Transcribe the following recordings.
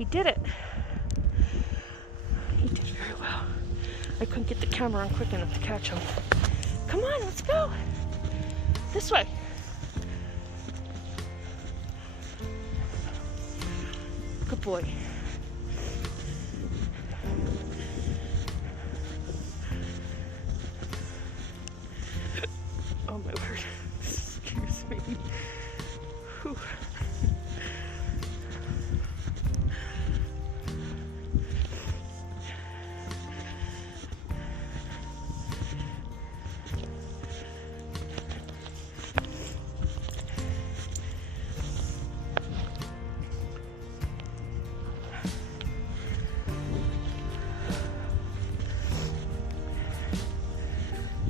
He did it. He did very well. I couldn't get the camera on quick enough to catch him. Come on, let's go. This way. Good boy. Oh my word. Excuse me. Whew.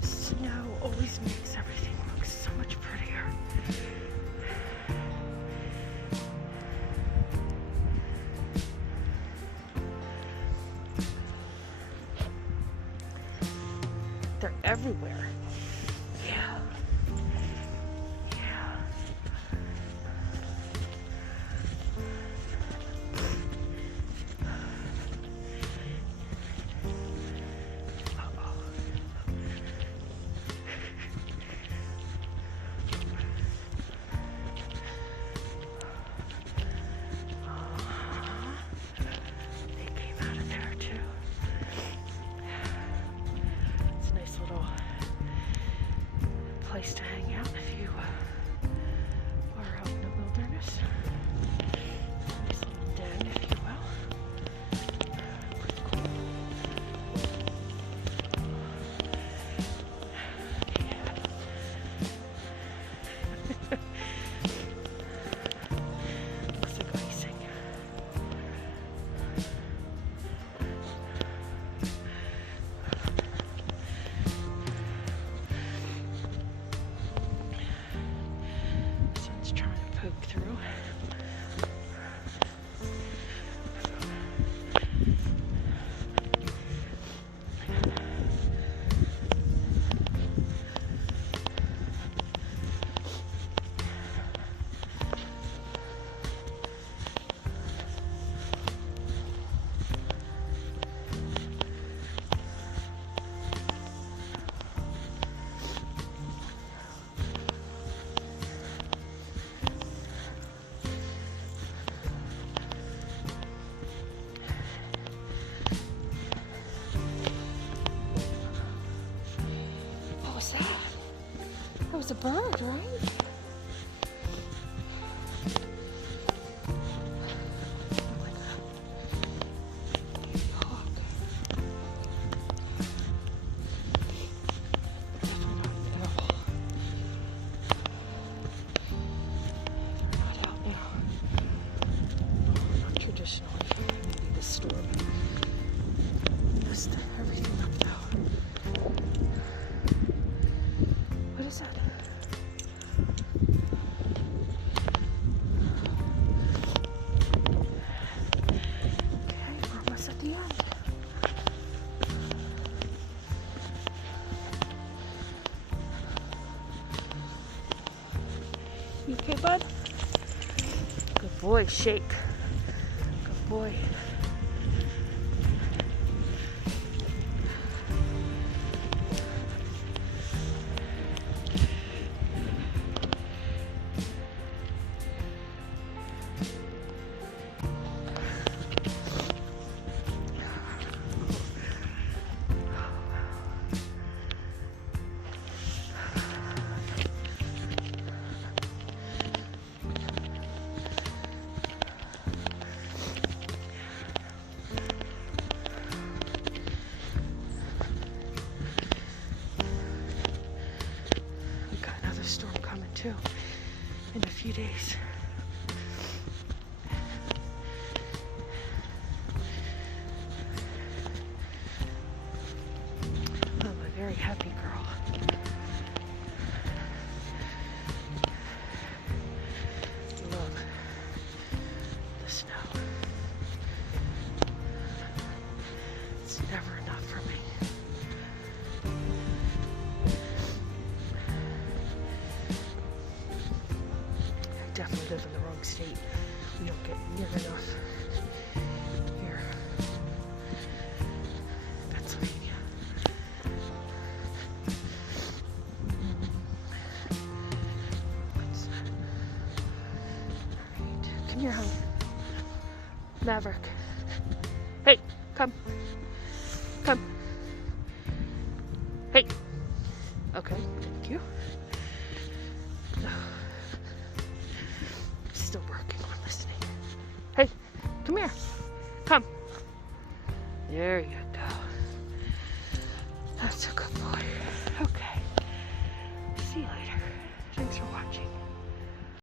Snow always makes everything look so much prettier. They're everywhere. Yeah. Yeah. Uh-oh. They came out of there too. It's a nice little place to hang out if you are out in the wilderness. Nice little den, if you will. Pretty cool. Looks like icing. Sun's trying to poke through. What was that? That was a bird, right? Oh my God. Hawk. Definitely not an owl. They're not out now. Not traditionally. Maybe this storm messed everything up now. What is that? Okay, we're almost at the end. You okay, bud? Good boy, shake. Good boy. Storm coming too in a few days. I'm a very happy girl. Look, the snow. It's never enough for me. Definitely live in the wrong state. We don't get near enough in your home. Maverick. Hey, come. Come. Hey. Okay, thank you. Still working on listening. Hey, come here. Come. There you go. That's a good boy. Okay. See you later. Thanks for watching.